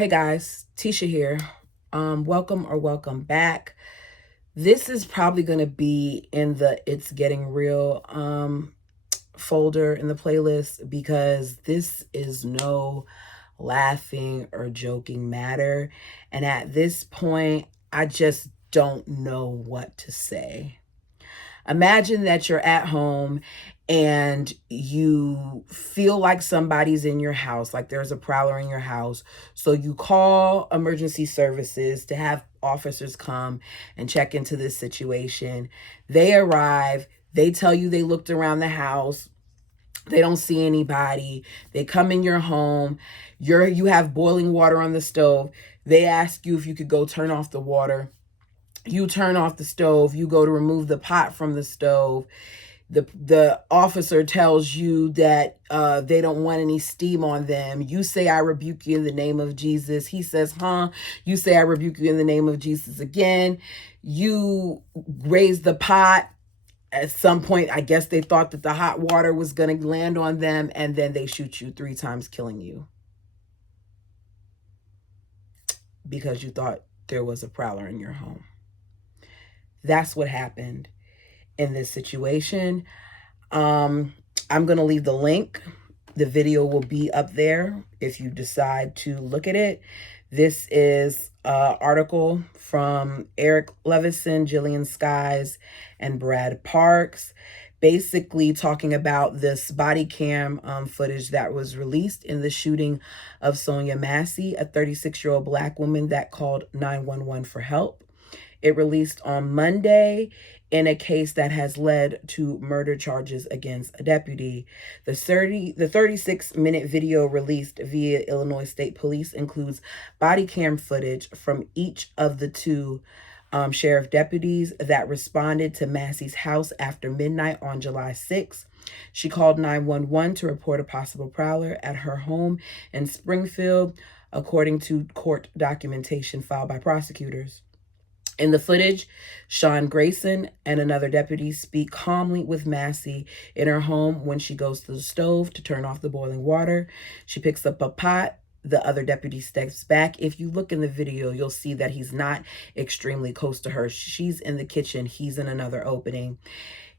Hey guys, Tisha here. Welcome back. This is probably going to be in the It's Getting Real folder in the playlist because this is no laughing or joking matter. And at this point, I just don't know what to say. Imagine that you're at home and you feel like somebody's in your house, like there's a prowler in your house. So you call emergency services to have officers come and check into this situation. They arrive, they tell you they looked around the house. They don't see anybody. They come in your home. You have boiling water on the stove. They ask you if you could go turn off the water. You turn off the stove, you go to remove the pot from the stove. The officer tells you that they don't want any steam on them. You say, I rebuke you in the name of Jesus. He says, huh? You say, I rebuke you in the name of Jesus again. You raise the pot. At some point, I guess they thought that the hot water was going to land on them, and then they shoot you 3 times, killing you. Because you thought there was a prowler in your home. That's what happened in this situation. I'm going to leave the link. The video will be up there if you decide to look at it. This is an article from Eric Levison, Jillian Skies, and Brad Parks, basically talking about this body cam footage that was released in the shooting of Sonia Massey, a 36-year-old Black woman that called 911 for help. It released on Monday in a case that has led to murder charges against a deputy. The 36-minute video released via Illinois State Police includes body cam footage from each of the 2 sheriff deputies that responded to Massey's house after midnight on July 6th. She called 911 to report a possible prowler at her home in Springfield, according to court documentation filed by prosecutors. In the footage, Sean Grayson and another deputy speak calmly with Massey in her home when she goes to the stove to turn off the boiling water. She picks up a pot. The other deputy steps back. If you look in the video, you'll see that he's not extremely close to her. She's in the kitchen. He's in another opening.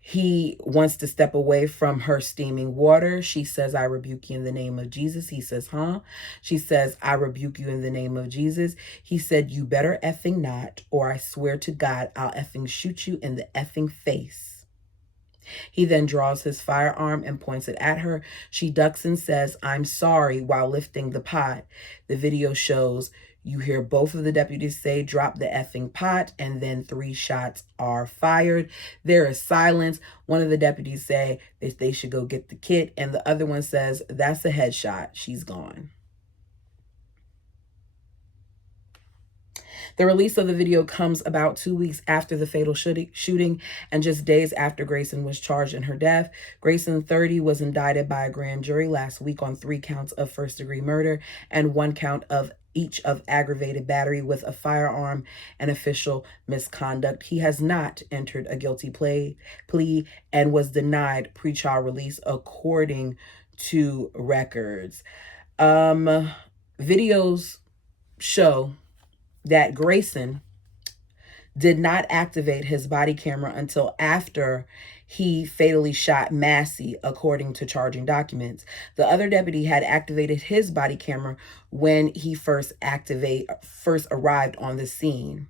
He wants to step away from her steaming water. She says, I rebuke you in the name of Jesus. He says, huh? She says, I rebuke you in the name of Jesus. He said, you better effing not, or I swear to God, I'll effing shoot you in the effing face. He then draws his firearm and points it at her. She ducks and says, I'm sorry, while lifting the pot. The video shows you hear both of the deputies say, drop the effing pot, and then 3 shots are fired. There is silence. One of the deputies say that they should go get the kit, and the other one says, that's a headshot. She's gone. The release of the video comes about 2 weeks after the fatal shooting and just days after Grayson was charged in her death. Grayson, 30, was indicted by a grand jury last week on 3 counts of first-degree murder and 1 count of each of aggravated battery with a firearm and official misconduct. He has not entered a guilty plea and was denied pretrial release according to records. Videos show that Grayson did not activate his body camera until after he fatally shot Massey, according to charging documents. The other deputy had activated his body camera when he first arrived on the scene.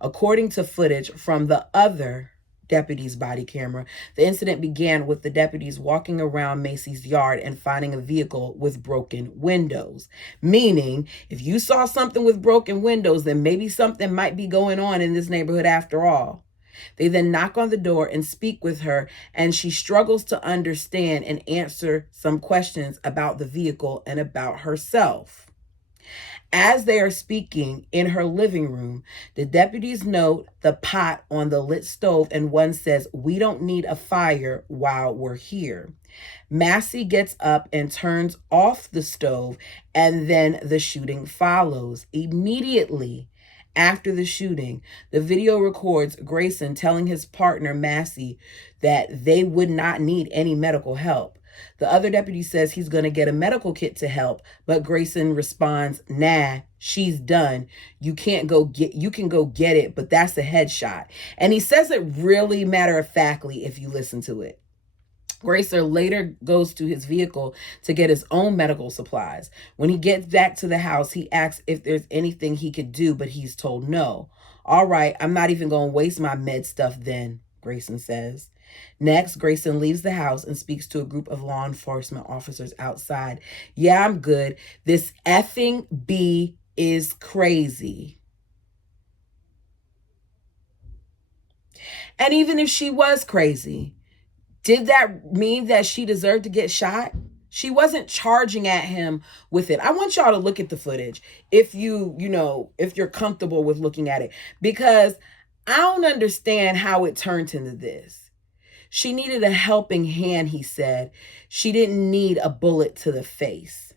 According to footage from the other deputy's body camera, the incident began with the deputies walking around Macy's yard and finding a vehicle with broken windows. Meaning, if you saw something with broken windows, then maybe something might be going on in this neighborhood after all. They then knock on the door and speak with her, and she struggles to understand and answer some questions about the vehicle and about herself. As they are speaking in her living room, the deputies note the pot on the lit stove, and one says, we don't need a fire while we're here. Massey gets up and turns off the stove, and then the shooting follows. Immediately after the shooting, the video records Grayson telling his partner, Massey, that they would not need any medical help. The other deputy says he's going to get a medical kit to help, but Grayson responds, nah, She's done. You can go get it, but that's a headshot. And he says it really matter of factly if you listen to it. Gracer later goes to his vehicle to get his own medical supplies. When he gets back to the house, he asks if there's anything he could do, but he's told no. All right, I'm not even going to waste my med stuff then, Grayson says. Next, Grayson leaves the house and speaks to a group of law enforcement officers outside. Yeah, I'm good. This effing B is crazy. And even if she was crazy, did that mean that she deserved to get shot? She wasn't charging at him with it. I want y'all to look at the footage if if you're comfortable with looking at it, because I don't understand how it turned into this. She needed a helping hand, he said. She didn't need a bullet to the face.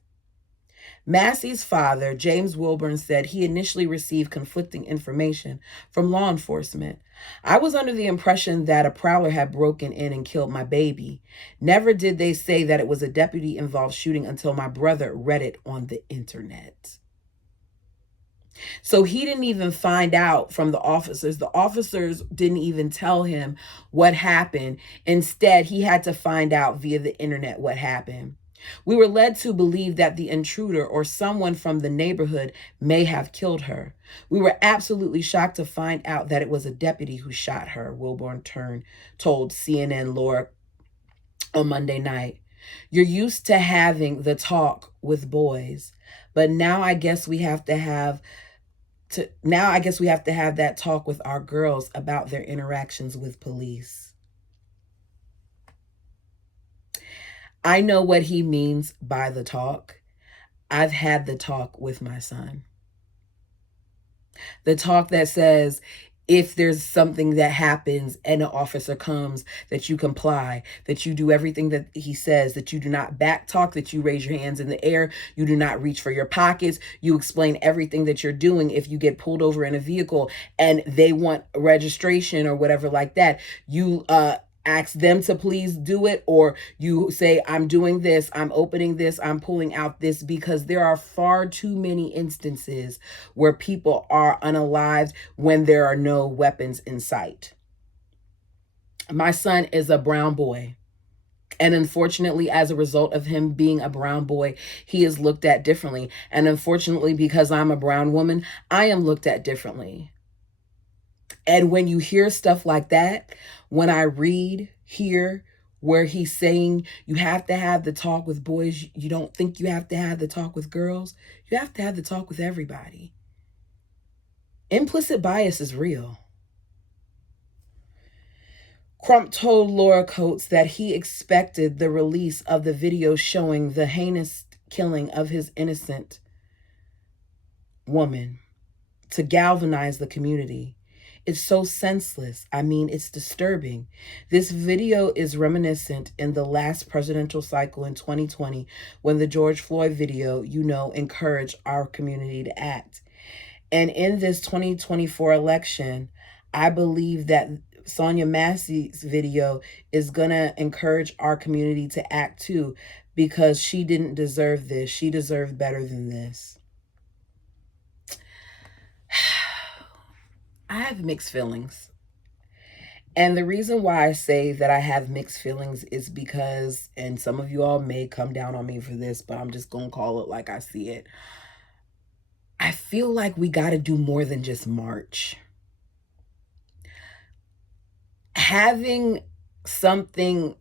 Massey's father, James Wilburn, said he initially received conflicting information from law enforcement. I was under the impression that a prowler had broken in and killed my baby. Never did they say that it was a deputy involved shooting until my brother read it on the internet. So he didn't even find out from the officers. The officers didn't even tell him what happened. Instead, he had to find out via the internet what happened. We were led to believe that the intruder or someone from the neighborhood may have killed her. We were absolutely shocked to find out that it was a deputy who shot her, Wilburn told CNN Laura on Monday night. You're used to having the talk with boys, but now I guess we have to have that talk with our girls about their interactions with police. I know what he means by the talk. I've had the talk with my son. The talk that says, if there's something that happens and an officer comes, that you comply, that you do everything that he says, that you do not back talk, that you raise your hands in the air, you do not reach for your pockets, you explain everything that you're doing. If you get pulled over in a vehicle and they want registration or whatever like that, you ask them to please do it, or you say, I'm doing this, I'm opening this, I'm pulling out this, because there are far too many instances where people are unalived when there are no weapons in sight. My son is a brown boy. And unfortunately, as a result of him being a brown boy, he is looked at differently. And unfortunately, because I'm a brown woman, I am looked at differently. And when you hear stuff like that, when I hear where he's saying you have to have the talk with boys, you don't think you have to have the talk with girls, you have to have the talk with everybody. Implicit bias is real. Crump told Laura Coates that he expected the release of the video showing the heinous killing of his innocent woman to galvanize the community. It's so senseless. I mean, it's disturbing. This video is reminiscent in the last presidential cycle in 2020 when the George Floyd video, encouraged our community to act. And in this 2024 election, I believe that Sonia Massey's video is going to encourage our community to act too, because she didn't deserve this. She deserved better than this. I have mixed feelings. And the reason why I say that I have mixed feelings is because, and some of you all may come down on me for this, but I'm just going to call it like I see it. I feel like we got to do more than just march. Having something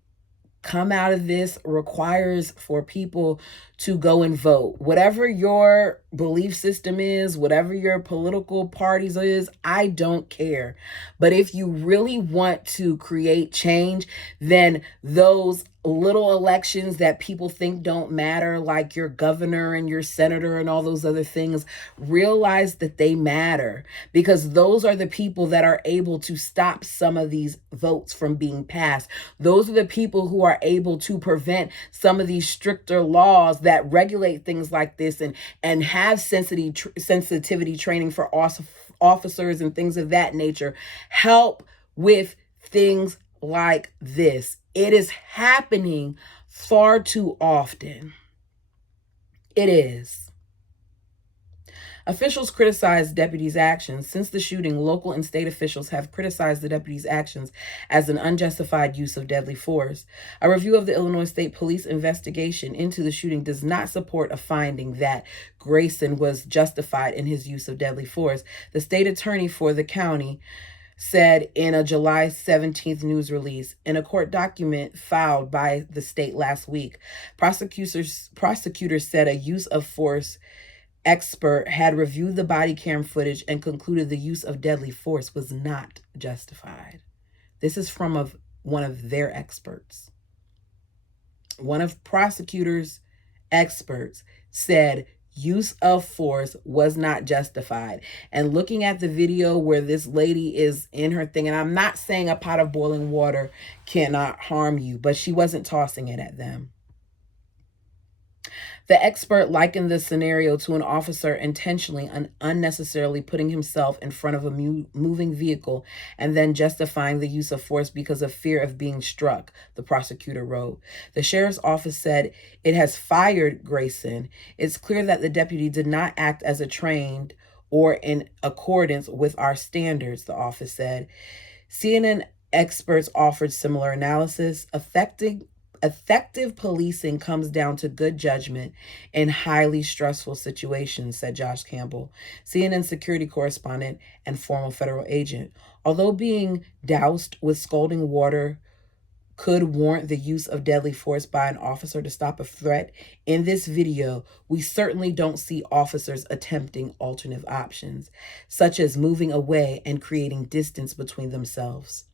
come out of this requires for people to go and vote. Whatever your belief system is, whatever your political parties is, I don't care. But if you really want to create change, then those little elections that people think don't matter, like your governor and your senator and all those other things, realize that they matter, because those are the people that are able to stop some of these votes from being passed. Those are the people who are able to prevent some of these stricter laws that regulate things like this and have sensitivity training for officers and things of that nature. Help with things like this. It is happening far too often. It is. Officials criticized deputies' actions. Since the shooting, local and state officials have criticized the deputies' actions as an unjustified use of deadly force. A review of the Illinois State Police investigation into the shooting does not support a finding that Grayson was justified in his use of deadly force. The state attorney for the county said in a July 17th news release. In a court document filed by the state last week, prosecutors said a use of force expert had reviewed the body cam footage and concluded the use of deadly force was not justified. This is from one of their experts. One of prosecutors' experts said use of force was not justified. And looking at the video where this lady is in her thing, and I'm not saying a pot of boiling water cannot harm you, but she wasn't tossing it at them. The expert likened the scenario to an officer intentionally and unnecessarily putting himself in front of a moving vehicle and then justifying the use of force because of fear of being struck, the prosecutor wrote. The sheriff's office said it has fired Grayson. It's clear that the deputy did not act as a trained or in accordance with our standards, the office said. CNN experts offered similar analysis. Effective policing comes down to good judgment in highly stressful situations, said Josh Campbell, CNN security correspondent and former federal agent. Although being doused with scalding water could warrant the use of deadly force by an officer to stop a threat, in this video, we certainly don't see officers attempting alternate options, such as moving away and creating distance between themselves.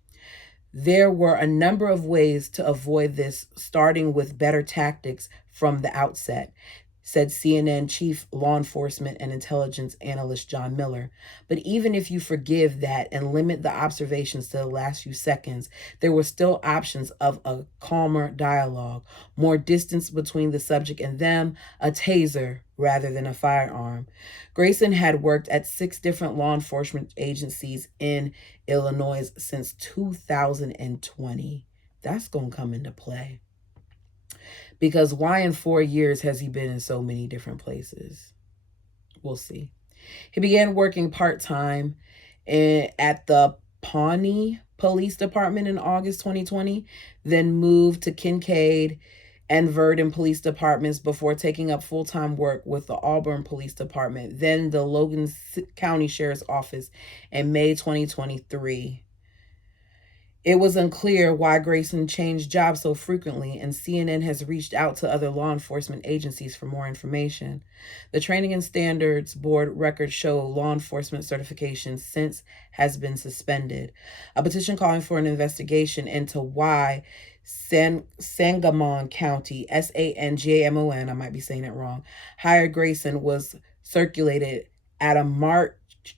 There were a number of ways to avoid this, starting with better tactics from the outset, said CNN Chief Law Enforcement and Intelligence Analyst John Miller. But even if you forgive that and limit the observations to the last few seconds, there were still options of a calmer dialogue, more distance between the subject and them, a taser rather than a firearm. Grayson had worked at 6 different law enforcement agencies in Illinois since 2020. That's going to come into play. Because why in 4 years has he been in so many different places? We'll see. He began working part-time at the Pawnee Police Department in August 2020, then moved to Kincaid and Verdon Police Departments before taking up full-time work with the Auburn Police Department, then the Logan County Sheriff's Office in May 2023. It was unclear why Grayson changed jobs so frequently, and CNN has reached out to other law enforcement agencies for more information. The Training and Standards Board records show law enforcement certification since has been suspended. A petition calling for an investigation into why Sangamon County, Sangamon, I might be saying it wrong, hired Grayson was circulated at a march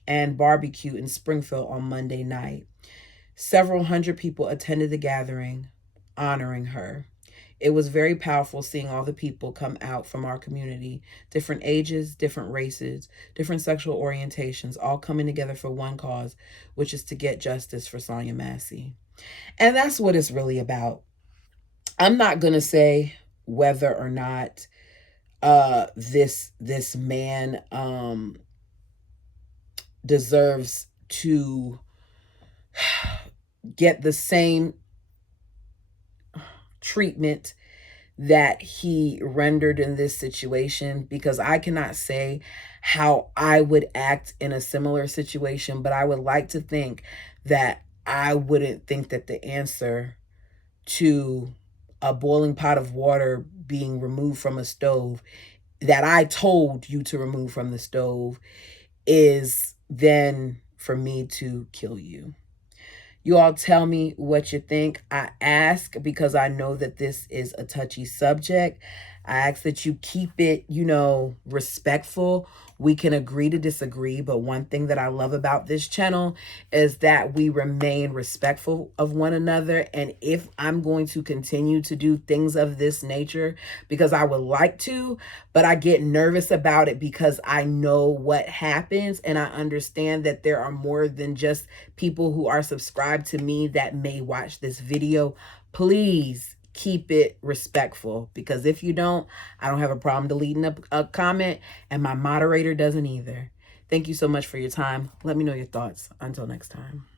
and barbecue in Springfield on Monday night. Several hundred people attended the gathering, honoring her. It was very powerful seeing all the people come out from our community, different ages, different races, different sexual orientations, all coming together for one cause, which is to get justice for Sonya Massey. And that's what it's really about. I'm not going to say whether or not this man deserves to get the same treatment that he rendered in this situation, because I cannot say how I would act in a similar situation, but I would like to think that I wouldn't think that the answer to a boiling pot of water being removed from a stove that I told you to remove from the stove is then for me to kill you. You all tell me what you think. I ask because I know that this is a touchy subject. I ask that you keep it, respectful. We can agree to disagree, but one thing that I love about this channel is that we remain respectful of one another. And if I'm going to continue to do things of this nature, because I would like to, but I get nervous about it because I know what happens, and I understand that there are more than just people who are subscribed to me that may watch this video. Please keep it respectful, because if you don't, I don't have a problem deleting a comment, and my moderator doesn't either. Thank you so much for your time. Let me know your thoughts. Until next time.